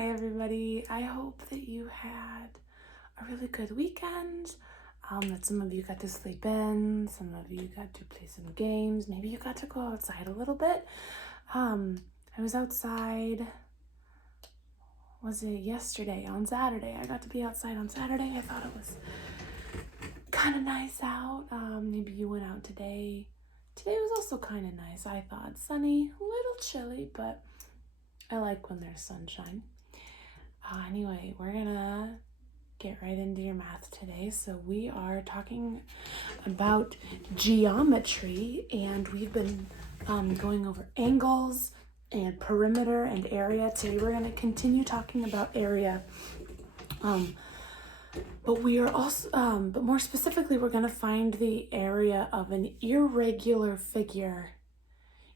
Hi everybody, I hope that you had a really good weekend, that some of you got to sleep in, some of you got to play some games, maybe you got to go outside a little bit. I was outside, was it yesterday, on Saturday? I got to be outside on Saturday. I thought it was kind of nice out. Maybe you went out today. Today was also kind of nice, I thought. Sunny, a little chilly, but I like when there's sunshine. Anyway, we're gonna get right into your math today. So we are talking about geometry, and we've been going over angles and perimeter and area. Today we're gonna continue talking about area. But we are also, but more specifically, we're gonna find the area of an irregular figure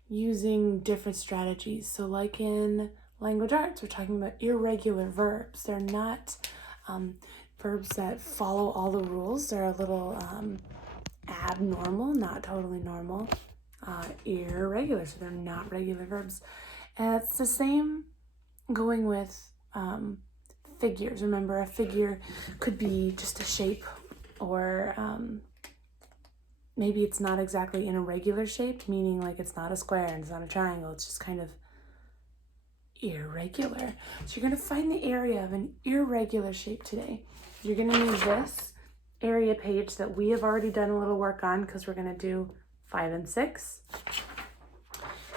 using different strategies. So like in language arts, we're talking about irregular verbs. They're not verbs that follow all the rules. They're a little abnormal, not totally normal, irregular, so they're not regular verbs. And it's the same going with figures. Remember, a figure could be just a shape, or maybe it's not exactly in a regular shape, meaning like it's not a square and it's not a triangle. It's just kind of irregular. So you're going to find the area of an irregular shape today. You're going to need this area page that we have already done a little work on because we're going to do 5 and 6.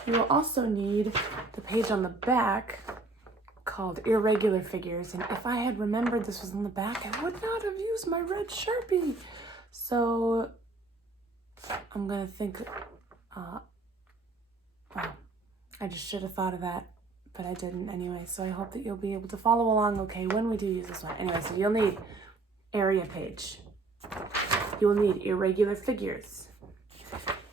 You will also need the page on the back called Irregular Figures. And if I had remembered this was on the back, I would not have used my red Sharpie. So I'm going to think, wow, I just should have thought of that, but I didn't anyway. So I hope that you'll be able to follow along, okay, when we do use this one. Anyway, so you'll need area page. You'll need irregular figures.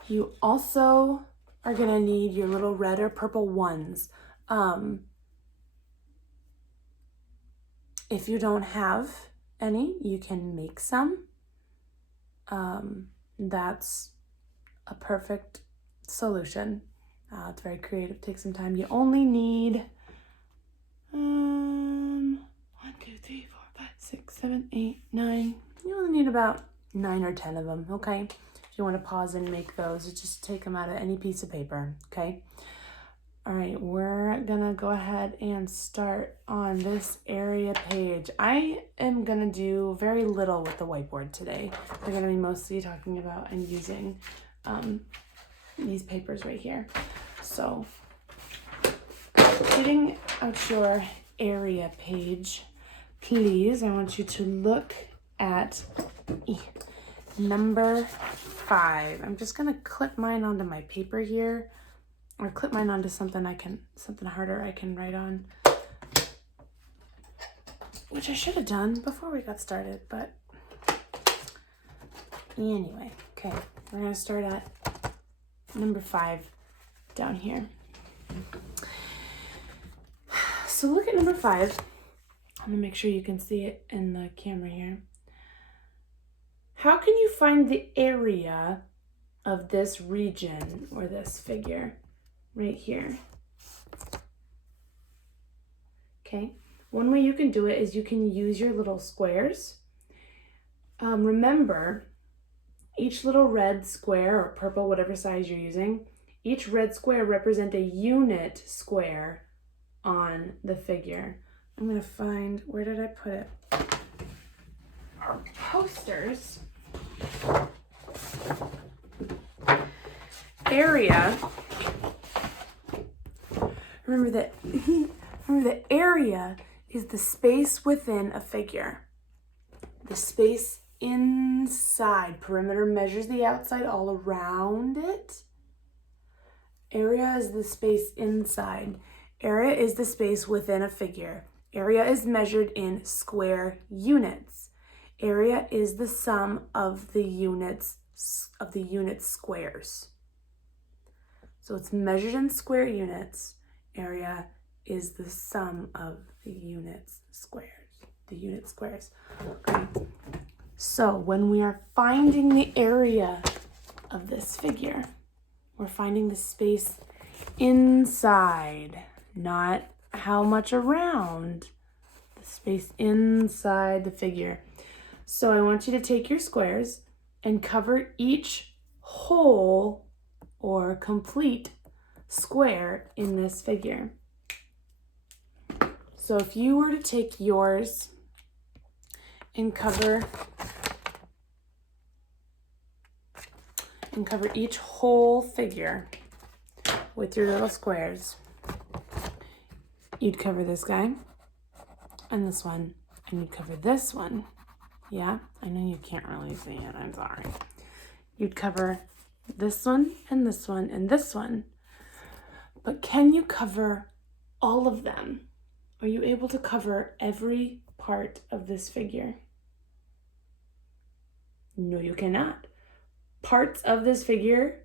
You also are going to need your little red or purple ones. If you don't have any, you can make some. That's a perfect solution. It's very creative, takes some time. You only need 1, 2, 3, 4, 5, 6, 7, 8, 9. You only need about 9 or 10 of them, okay? If you want to pause and make those, just take them out of any piece of paper, okay? All right, we're gonna go ahead and start on this area page. I am gonna do very little with the whiteboard today. We're gonna be mostly talking about and using these papers right here. So, getting out your area page, please, I want you to look at number 5. I'm just gonna clip mine onto my paper here, or clip mine onto something harder I can write on, which I should have done before we got started, but anyway, okay, we're gonna start at number 5 down here. So look at number 5. I'm gonna make sure you can see it in the camera here. How can you find the area of this region or this figure right here? Okay, one way you can do it is you can use your little squares. Remember, each little red square or purple, whatever size you're using, each red square represents a unit square on the figure. I'm gonna find, where did I put it? Our posters. Area. Remember that area is the space within a figure. The space inside. Perimeter measures the outside all around it. Area is the space inside. Area is the space within a figure. Area is measured in square units. Area is the sum of the unit squares. So it's measured in square units. Area is the sum of the unit squares. Okay. So when we are finding the area of this figure, we're finding the space inside, not how much around? The space inside the figure. So I want you to take your squares and cover each whole or complete square in this figure. So if you were to take yours and cover each whole figure with your little squares, you'd cover this guy and this one, and you'd cover this one. Yeah, I know you can't really see it, I'm sorry. You'd cover this one and this one and this one. But can you cover all of them? Are you able to cover every part of this figure? No, you cannot. Parts of this figure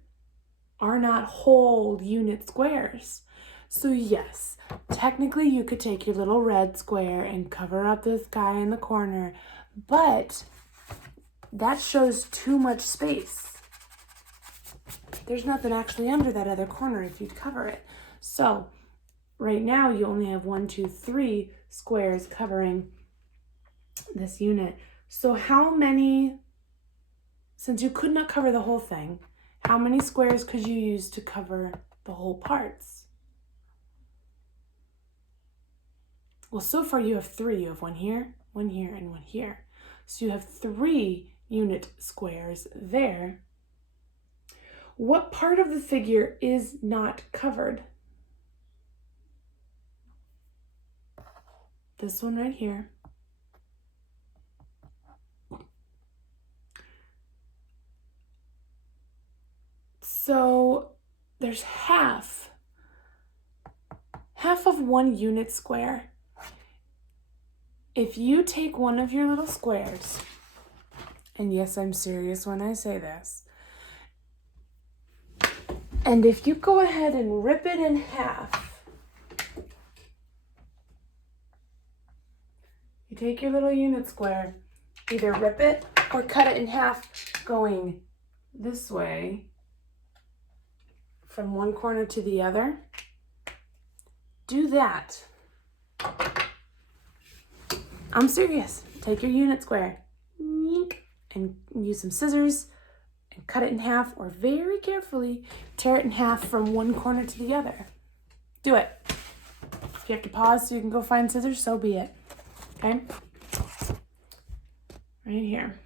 are not whole unit squares. So yes, technically you could take your little red square and cover up this guy in the corner, but that shows too much space. There's nothing actually under that other corner if you'd cover it. So right now you only have 1, 2, 3 squares covering this unit. So how many, since you could not cover the whole thing, how many squares could you use to cover the whole parts? Well, so far you have 3. You have one here, and one here. So you have 3 unit squares there. What part of the figure is not covered? This one right here. So there's half of 1 unit square. If you take one of your little squares, and yes, I'm serious when I say this, and if you go ahead and rip it in half, you take your little unit square, either rip it or cut it in half going this way from one corner to the other. Do that. I'm serious. Take your unit square and use some scissors and cut it in half, or very carefully tear it in half from one corner to the other. Do it. If you have to pause so you can go find scissors, so be it. Okay? Right here.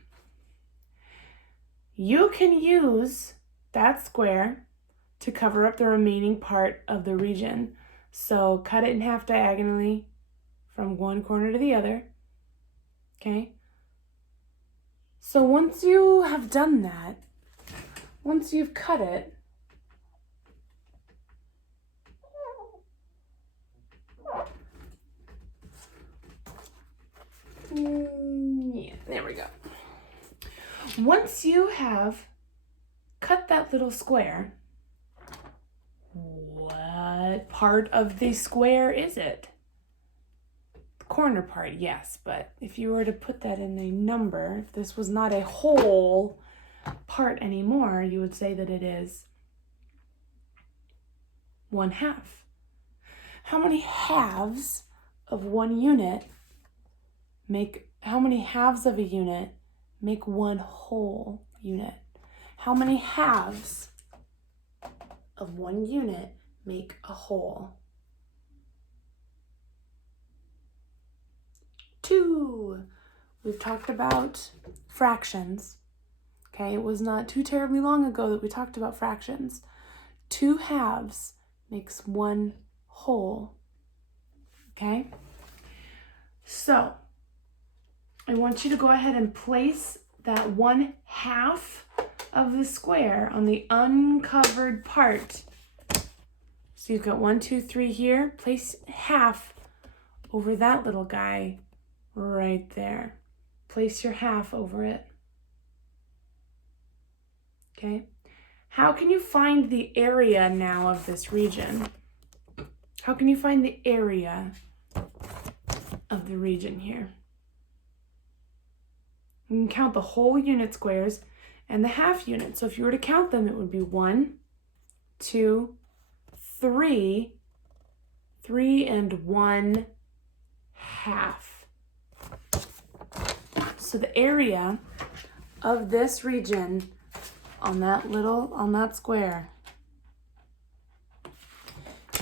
You can use that square to cover up the remaining part of the region. So cut it in half diagonally from one corner to the other. Okay? So once you have done that, once you've cut it, yeah, there we go. Once you have cut that little square, what part of the square is it? The corner part, yes, but if you were to put that in a number, if this was not a whole part anymore, you would say that it is 1/2. How many halves of 1 unit make, how many halves of a unit make 1 whole unit? How many halves of 1 unit make a whole? 2. We've talked about fractions. Okay, it was not too terribly long ago that we talked about fractions. 2 halves makes 1 whole. Okay? So, I want you to go ahead and place that 1/2 of the square on the uncovered part. So you've got 1, 2, 3 here. Place half over that little guy right there. Place your half over it. Okay? How can you find the area now of this region? How can you find the area of the region here? You can count the whole unit squares and the half unit. So if you were to count them, it would be 1, 2, 3, 3 1/2. So the area of this region on that square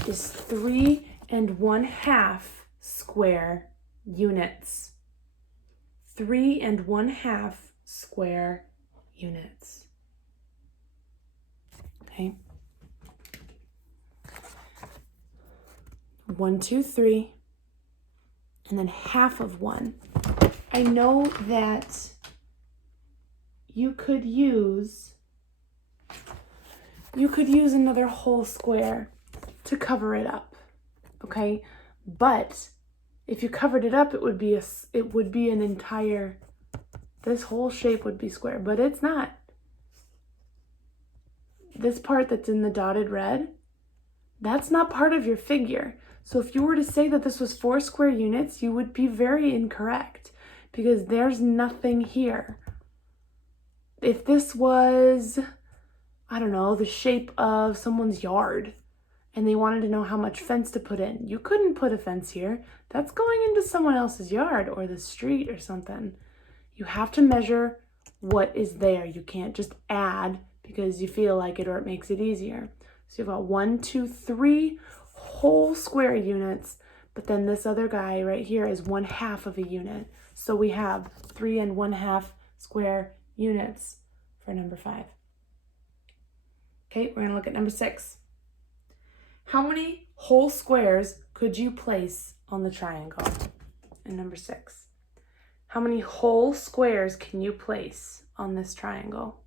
is 3 1/2 square units. 3 1/2 square units. Okay. 1, 2, 3, and then half of 1. I know that you could use another whole square to cover it up, okay? But if you covered it up, it would be an entire, this whole shape would be square, but it's not. This part that's in the dotted red, that's not part of your figure. So if you were to say that this was 4 square units, you would be very incorrect because there's nothing here. If this was, I don't know, the shape of someone's yard and they wanted to know how much fence to put in, you couldn't put a fence here. That's going into someone else's yard or the street or something. You have to measure what is there. You can't just add because you feel like it or it makes it easier. So you've got 1, 2, 3 whole square units, but then this other guy right here is 1/2 of a unit. So we have 3 1/2 square units for number 5. Okay, we're gonna look at number 6. How many whole squares could you place on the triangle? In number 6. How many whole squares can you place on this triangle?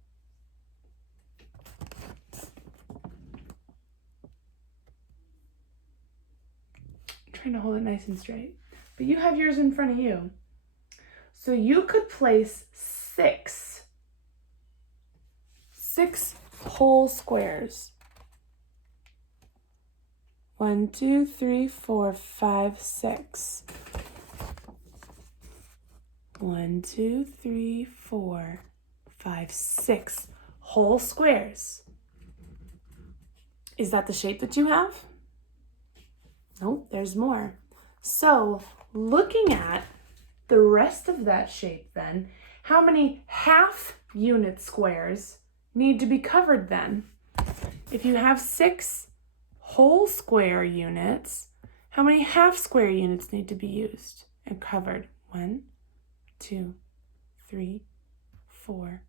Trying to hold it nice and straight, but you have yours in front of you. So you could place 6 whole squares. 1, 2, 3, 4, 5, 6. 1, 2, 3, 4, 5, 6 whole squares. Is that the shape that you have? Nope, there's more. So looking at the rest of that shape then, how many half unit squares need to be covered then? If you have 6 whole square units, how many half square units need to be used and covered? 1, 2, 3, 4,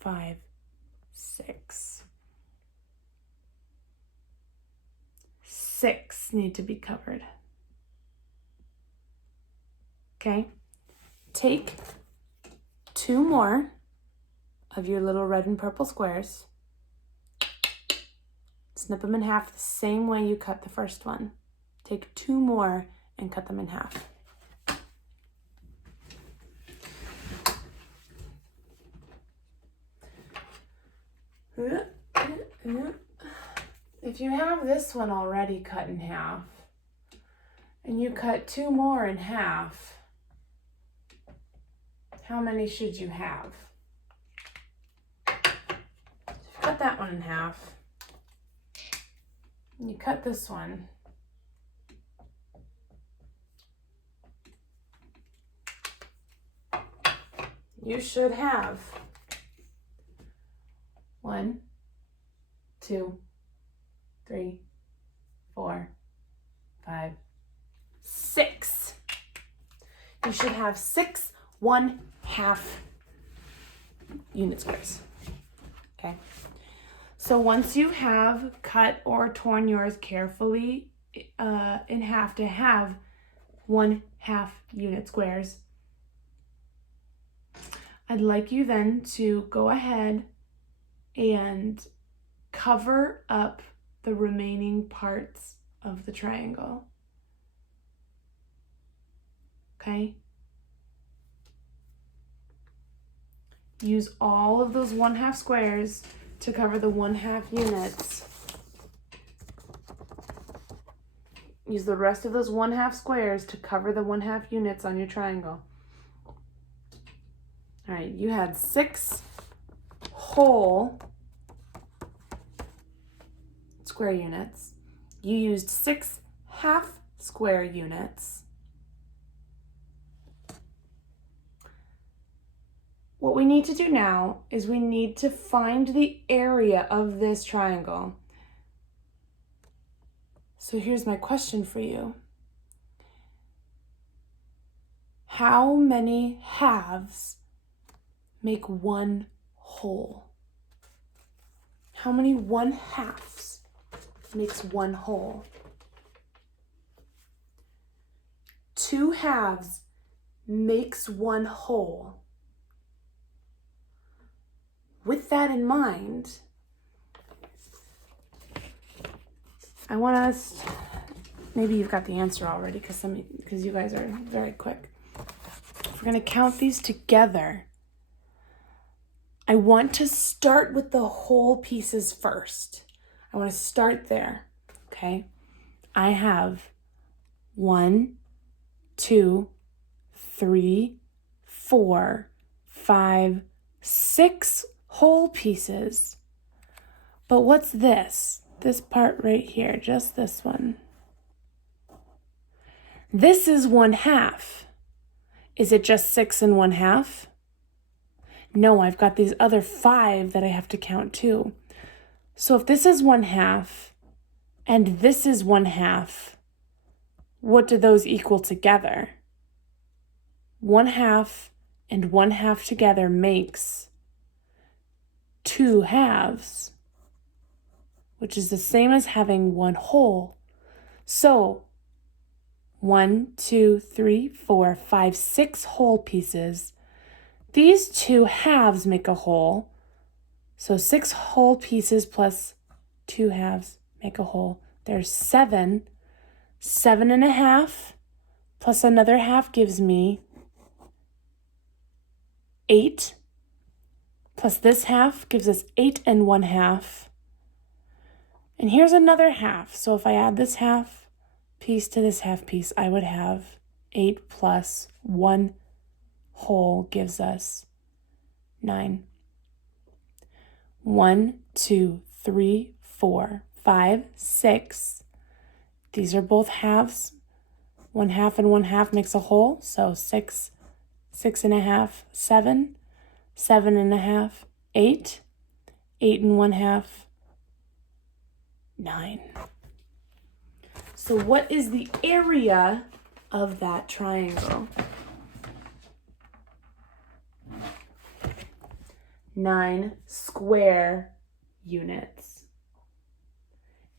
5, 6. 6 need to be covered. Okay, take 2 more of your little red and purple squares, snip them in half the same way you cut the first one. Take 2 more and cut them in half. If you have this one already cut in half, and you cut 2 more in half, how many should you have? Cut that one in half, and you cut this one. You should have 1, 2, 3, 4, 5, 6. You should have 6 1/2 unit squares. Okay. So once you have cut or torn yours carefully in half to have 1/2 unit squares, I'd like you then to go ahead and cover up the remaining parts of the triangle. Okay? Use all of those 1/2 squares to cover the 1/2 units. Use the rest of those 1/2 squares to cover the 1/2 units on your triangle. All right, you had 6 whole square units. You used 6 half square units. What we need to do now is we need to find the area of this triangle. So here's my question for you. How many halves make one whole? How many 1/2s makes one whole? 2 halves makes one whole. With that in mind, I want us, maybe you've got the answer already because you guys are very quick. If we're going to count these together, I want to start with the whole pieces first. I want to start there, okay? I have 1, 2, 3, 4, 5, 6 whole pieces. But what's this? This part right here, just this one. This is 1/2. Is it just 6 and 1/2? No, I've got these other 5 that I have to count too. So if this is 1/2 and this is 1/2, what do those equal together? 1/2 and 1/2 together makes 2 halves, which is the same as having one whole. So 1, 2, 3, 4, 5, 6 whole pieces. These 2 halves make a whole. So 6 whole pieces plus 2 halves make a whole. There's 7. 7.5 plus another half gives me 8. Plus this half gives us 8 and 1/2. And here's another half. So if I add this half piece to this half piece, I would have 8 plus 1 whole gives us 9. 1, 2, 3, 4, 5, 6. These are both halves. 1/2 and 1/2 makes a whole. So 6, 6.5, 7, 7.5, 8, 8 and 1/2, 9. So what is the area of that triangle? 9 square units.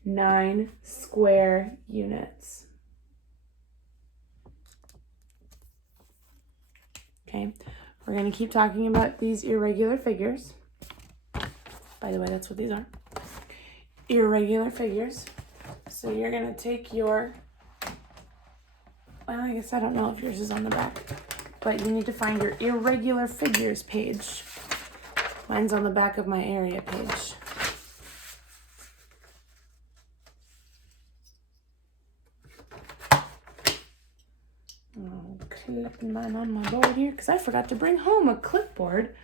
9 square units. Okay, we're going to keep talking about these irregular figures. By the way, that's what these are. Irregular figures. So you're going to take your, well, I guess I don't know if yours is on the back, but you need to find your irregular figures page. Mine's on the back of my area page. Clipping mine on my board here because I forgot to bring home a clipboard.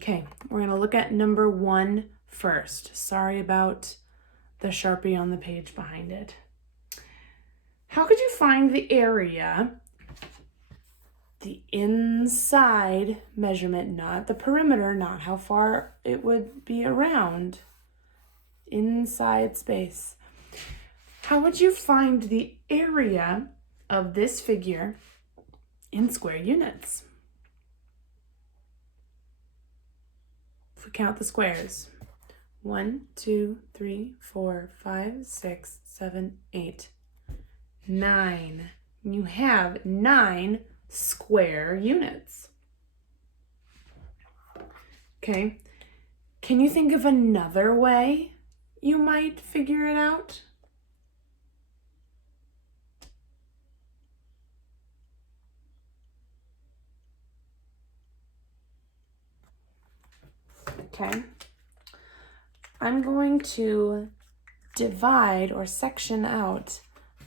Okay, we're going to look at number 1 first. Sorry about the Sharpie on the page behind it. How could you find the area, the inside measurement, not the perimeter, not how far it would be around, inside space? How would you find the area of this figure in square units? If we count the squares, 1, 2, 3, 4, 5, 6, 7, 8, 9. You have 9 square units. Okay, can you think of another way you might figure it out? Okay, I'm going to divide or section out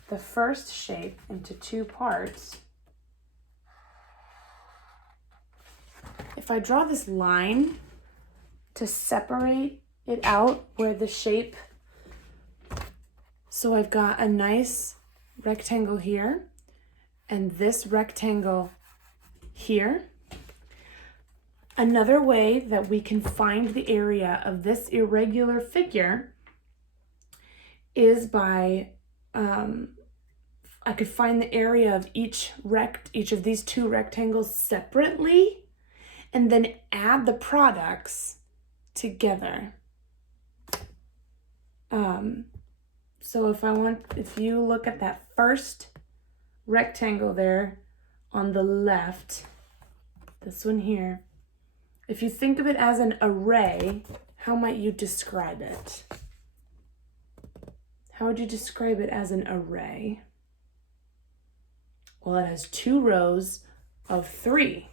the first shape into 2 parts. If I draw this line to separate it out where the shape So I've got a nice rectangle here and this rectangle here. Another way that we can find the area of this irregular figure is by, I could find the area of each of these two rectangles separately and then add the products together. So if you look at that first rectangle there on the left, this one here, if you think of it as an array, how might you describe it? How would you describe it as an array? Well, it has 2 rows of 3.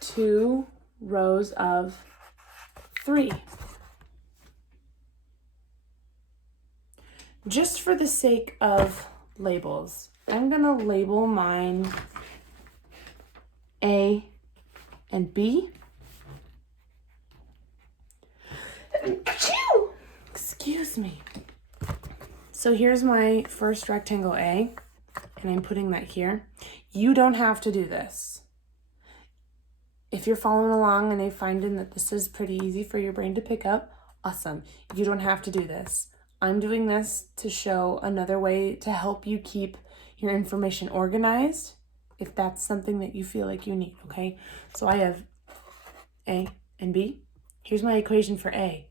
2 rows of 3. Just for the sake of labels, I'm going to label mine A and B. Achoo! Excuse me. So here's my first rectangle A, and I'm putting that here. You don't have to do this. If you're following along and you're finding that this is pretty easy for your brain to pick up, awesome. You don't have to do this. I'm doing this to show another way to help you keep your information organized if that's something that you feel like you need, okay? So I have A and B. Here's my equation for A.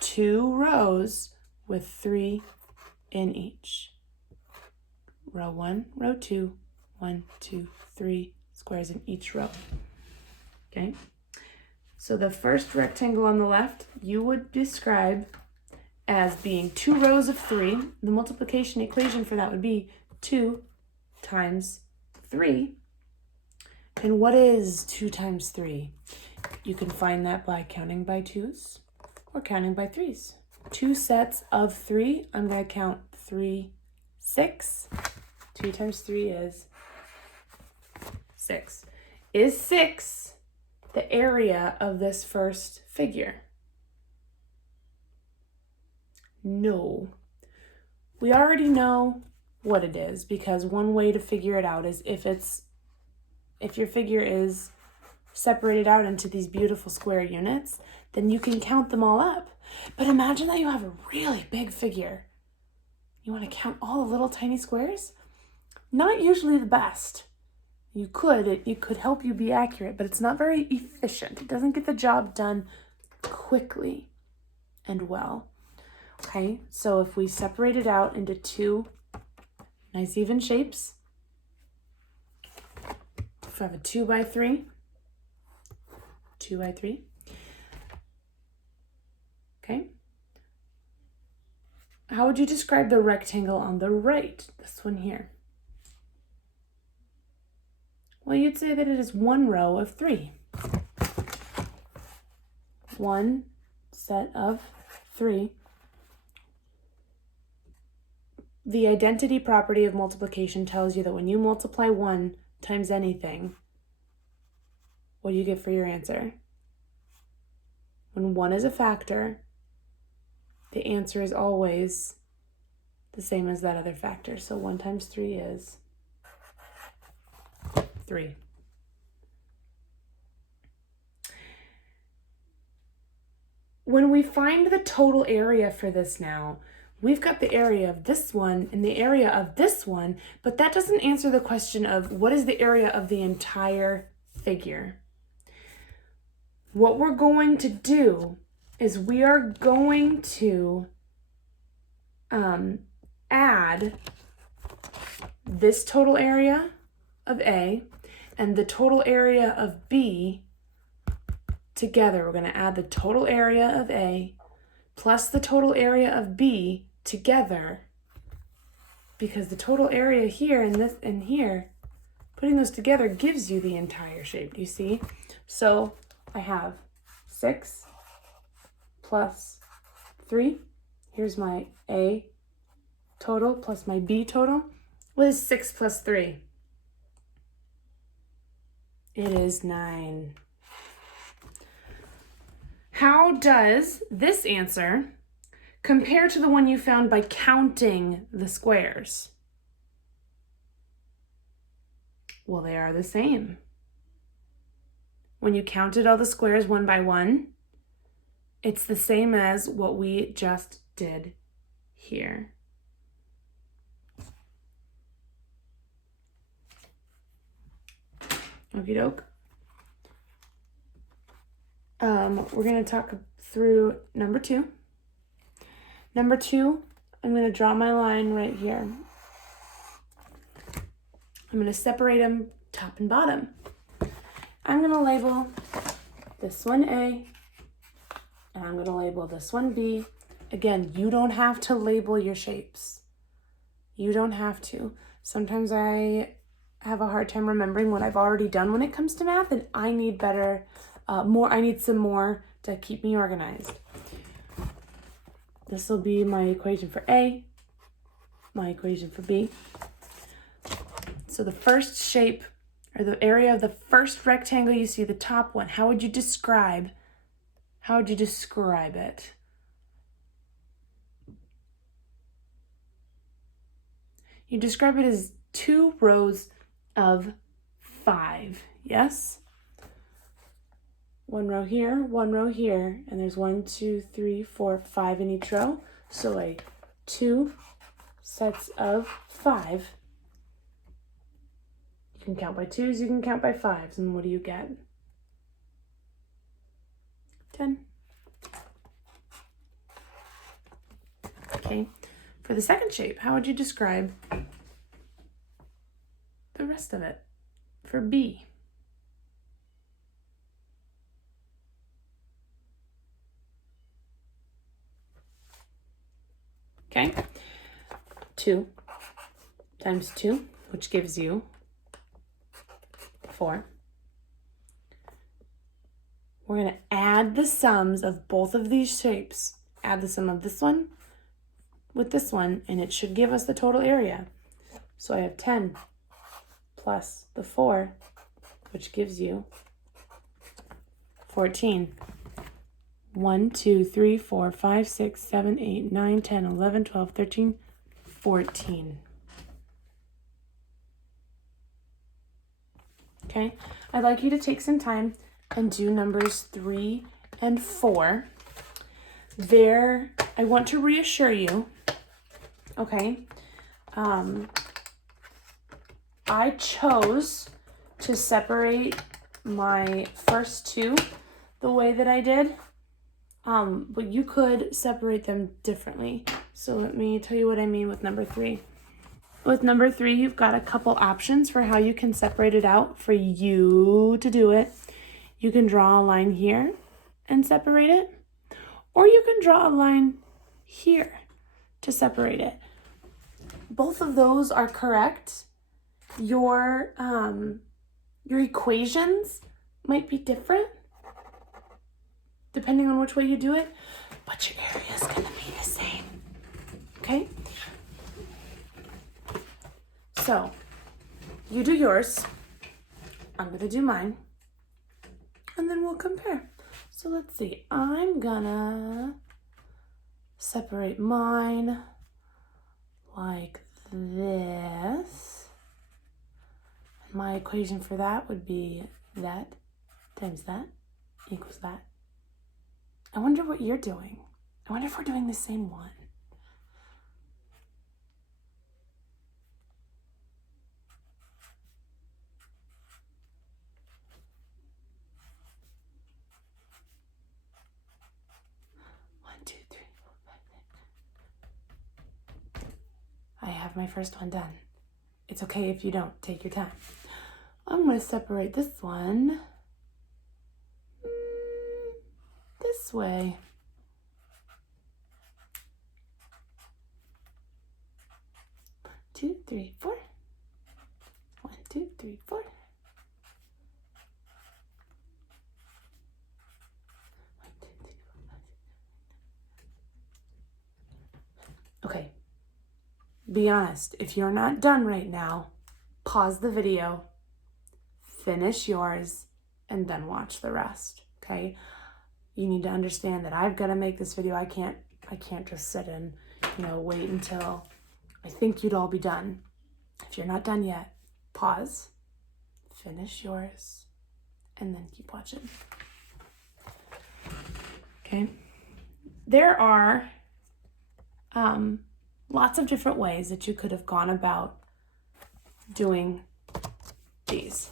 2 rows with 3 in each. Row 1, row 2, 1, 2, 3 squares in each row. Okay? So the first rectangle on the left, you would describe as being 2 rows of 3. The multiplication equation for that would be 2 times 3. And what is 2 times 3? You can find that by counting by 2s or counting by 3s. 2 sets of 3. I'm going to count 3, 6. 2 times 3 is 6. Is 6 the area of this first figure? No. We already know what it is because one way to figure it out is if your figure is separated out into these beautiful square units, then you can count them all up. But imagine that you have a really big figure. You want to count all the little tiny squares? Not usually the best. It could help you be accurate, but it's not very efficient. It doesn't get the job done quickly and well. Okay, so if we separate it out into 2 nice even shapes, if I have a 2 by 3, 2 by 3, okay. How would you describe the rectangle on the right, this one here? Well, you'd say that it is 1 row of 3. 1 set of 3. The identity property of multiplication tells you that when you multiply 1 times anything, what do you get for your answer? When 1 is a factor, the answer is always the same as that other factor. So 1 times 3 is 3. When we find the total area for this now, we've got the area of this one and the area of this one, but that doesn't answer the question of what is the area of the entire figure. What we're going to do is we are going to add this total area of A and the total area of B together. We're going to add the total area of A plus the total area of B together, because the total area here and this and here, putting those together gives you the entire shape. Do you see? So I have 6 plus 3. Here's my A total plus my B total. What is 6 plus 3? It is 9. How does this answer compared to the one you found by counting the squares? Well, they are the same. When you counted all the squares one by one, it's the same as what we just did here. Okie doke. We're going to talk through number 2. Number 2, I'm going to draw my line right here. I'm going to separate them top and bottom. I'm going to label this one A, and I'm going to label this one B. Again, you don't have to label your shapes. You don't have to. Sometimes I have a hard time remembering what I've already done when it comes to math, and I need I need some more to keep me organized. This will be my equation for A, my equation for B. So the first shape, or the area of the first rectangle you see, the top one, how would you describe it? You describe it as 2 rows of 5, yes? 1 row here, 1 row here, and there's 1, 2, 3, 4, 5 in each row. So 2 sets of 5. You can count by 2s, you can count by 5s, and what do you get? 10. Okay, for the second shape, how would you describe the rest of it for B? Okay, 2 times 2, which gives you 4. We're going to add the sums of both of these shapes. Add the sum of this one with this one, and it should give us the total area. So I have 10 plus the 4, which gives you 14. 1, 2, 3, 4, 5, 6, 7, 8, 9, 10, 11, 12, 13, 14. Okay, I'd like you to take some time and do numbers 3 and 4. I want to reassure you, okay, I chose to separate my first 2 the way that I did. But you could separate them differently. So let me tell you what I mean with number 3. With number 3, you've got a couple options for how you can separate it out for you to do it. You can draw a line here and separate it, or you can draw a line here to separate it. Both of those are correct. Your equations might be different depending on which way you do it, but your area is going to be the same, okay? So, you do yours, I'm going to do mine, and then we'll compare. So let's see, I'm going to separate mine like this. My equation for that would be that times that equals that. I wonder what you're doing. I wonder if we're doing the same one. One, two, three, four, 5, 6. I have my first one done. It's okay if you don't. Take your time. I'm going to separate this one this way. 1, 2, 3, 4. 1, 2, 3, 4. 1, 2, 3, 4, 5, 6. Okay. Be honest. If you're not done right now, pause the video, finish yours, and then watch the rest. Okay? You need to understand that I've got to make this video. I can't I can't just sit and, wait until I think you'd all be done. If you're not done yet, pause, finish yours, and then keep watching. Okay? There are lots of different ways that you could have gone about doing these.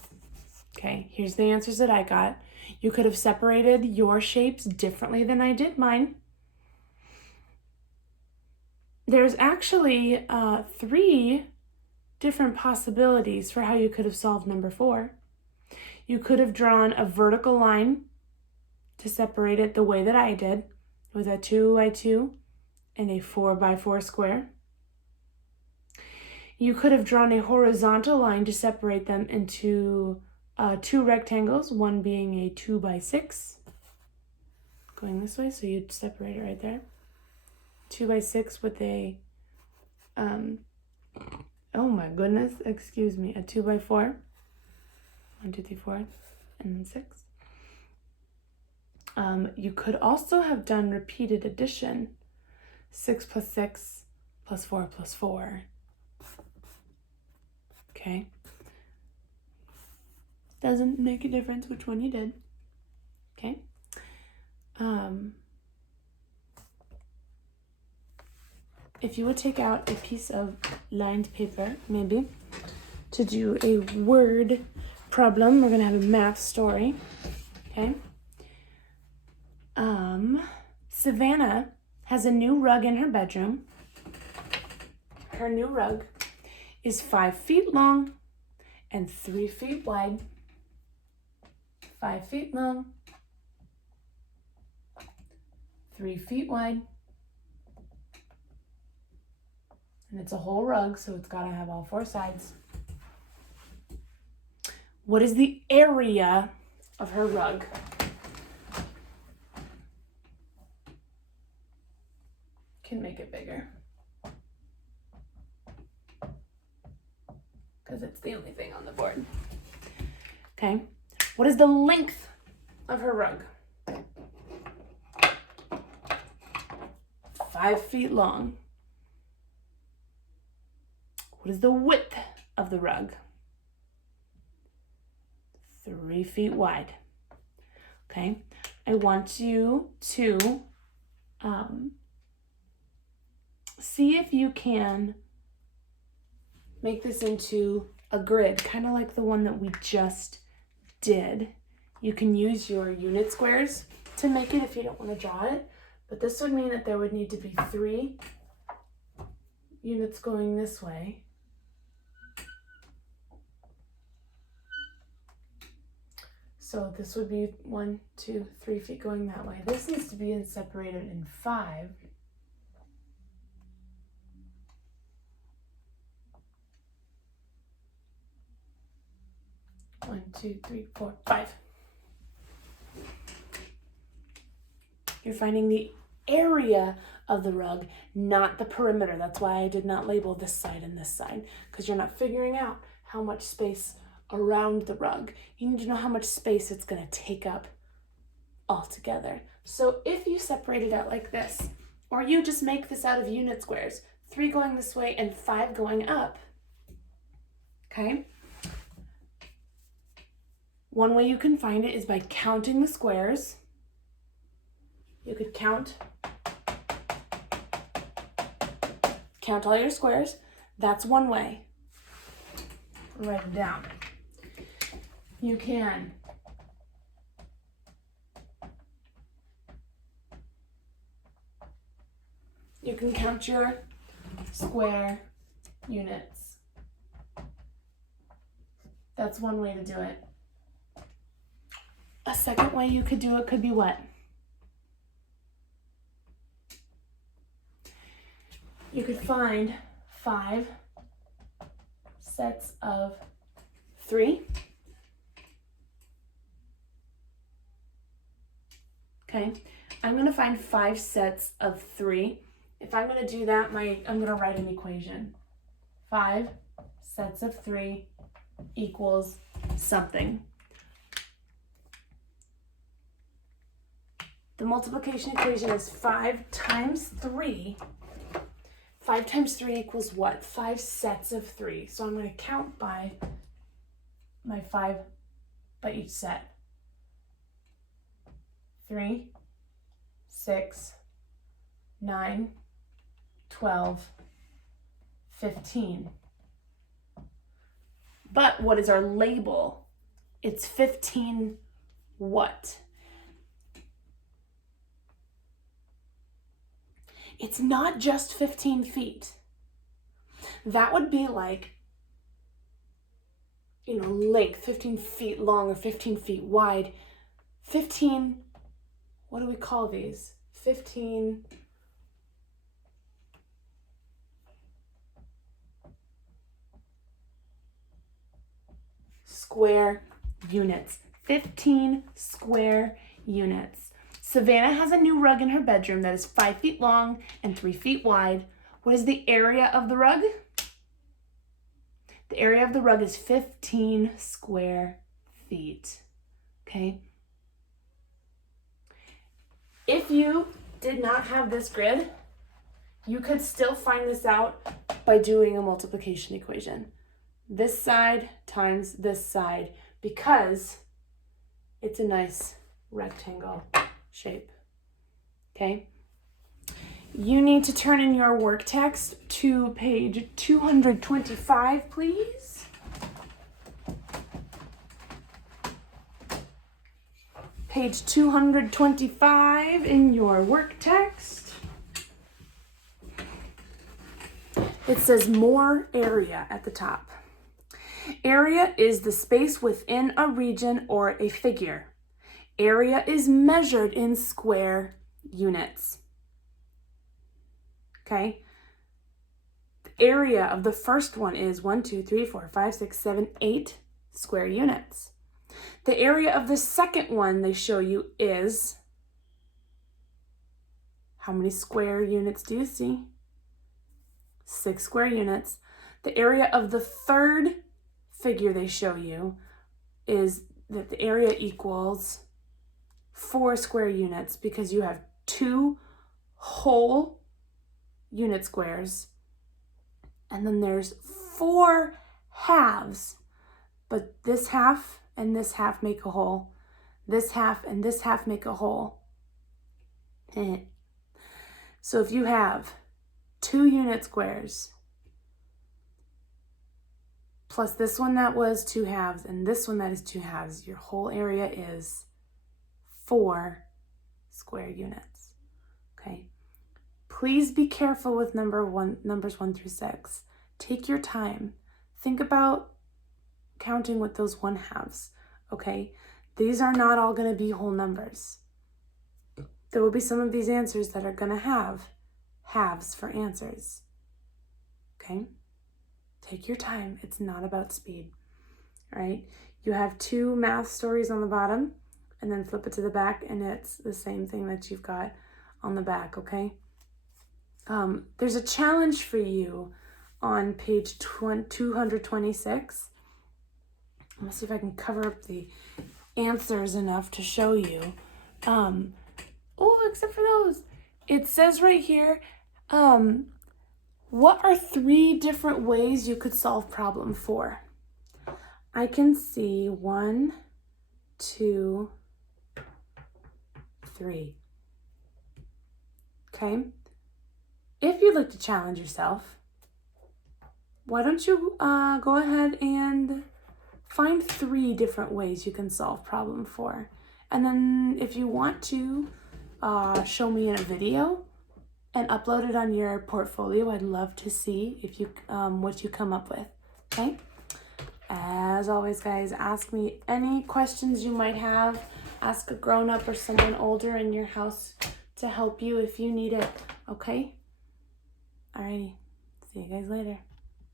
Okay, here's the answers that I got. You could have separated your shapes differently than I did mine. There's actually 3 different possibilities for how you could have solved number 4. You could have drawn a vertical line to separate it the way that I did, with a 2x2 and a 4x4 square. You could have drawn a horizontal line to separate them into 2 rectangles, one being a 2x6, going this way, so you'd separate it right there. 2x6 with a, oh my goodness, excuse me, a 2x4. 1, 2, 3, 4, and then 6. You could also have done repeated addition, 6 plus 6 plus 4 plus 4. Okay. Doesn't make a difference which one you did. Okay. If you would take out a piece of lined paper, maybe, to do a word problem, we're going to have a math story. Okay. Savannah has a new rug in her bedroom. Her new rug is 5 feet long and 3 feet wide. 5 feet long, 3 feet wide. And it's a whole rug, so it's got to have all 4 sides. What is the area of her rug? Can make it bigger, because it's the only thing on the board. Okay. What is the length of her rug? 5 feet long. What is the width of the rug? 3 feet wide. Okay. I want you to see if you can make this into a grid, kind of like the one that we just did. You can use your unit squares to make it if you don't want to draw it, but this would mean that there would need to be 3 units going this way. So this would be 1, 2, 3 feet going that way. This needs to be separated in 5. 1, 2, 3, 4, 5. You're finding the area of the rug, not the perimeter. That's why I did not label this side and this side, because you're not figuring out how much space around the rug. You need to know how much space it's going to take up altogether. So if you separate it out like this, or you just make this out of unit squares, 3 going this way and 5 going up, okay? One way you can find it is by counting the squares. You could count all your squares. That's one way. Write them down. You can count your square units. That's one way to do it. A second way you could do it could be what? You could find 5 sets of 3. Okay, I'm going to find 5 sets of 3. If I'm going to do that, I'm going to write an equation. 5 sets of 3 equals something. The multiplication equation is 5 times 3. 5 times 3 equals what? 5 sets of 3. So I'm going to count by my 5 by each set. 3, 6, 9, 12, 15. But what is our label? It's 15 what? It's not just 15 feet. That would be like, length, 15 feet long or 15 feet wide. 15, what do we call these? 15 square units. 15 square units. Savannah has a new rug in her bedroom that is 5 feet long and 3 feet wide. What is the area of the rug? The area of the rug is 15 square feet. Okay? If you did not have this grid, you could still find this out by doing a multiplication equation. This side times this side, because it's a nice rectangle shape. Okay? You need to turn in your work text to page 225, please. Page 225 in your work text. It says more area at the top. Area is the space within a region or a figure. Area is measured in square units. Okay? The area of the first one is 1, 2, 3, 4, 5, 6, 7, 8 square units. The area of the second one they show you is, how many square units do you see? 6 square units. The area of the third figure they show you is that the area equals 4 square units, because you have 2 whole unit squares and then there's 4 halves, but this half and this half make a whole. This half and this half make a whole. So if you have 2 unit squares plus this one that was 2 halves and this one that is 2 halves, your whole area is 4 square units. Okay? Please be careful with numbers 1 through 6. Take your time. Think about counting with those 1/2s. Okay? These are not all going to be whole numbers. There will be some of these answers that are going to have halves for answers. Okay? Take your time. It's not about speed. All right? You have 2 math stories on the bottom, and then flip it to the back, and it's the same thing that you've got on the back, okay? There's a challenge for you on page 226. I'm gonna see if I can cover up the answers enough to show you. Except for those. It says right here, what are 3 different ways you could solve problem 4? I can see 1, 2, 3. Okay? If you'd like to challenge yourself, why don't you go ahead and find 3 different ways you can solve problem 4. And then if you want to show me in a video and upload it on your portfolio, I'd love to see if you what you come up with. Okay? As always, guys, ask me any questions you might have. Ask a grown-up or someone older in your house to help you if you need it. Okay? Alrighty. See you guys later.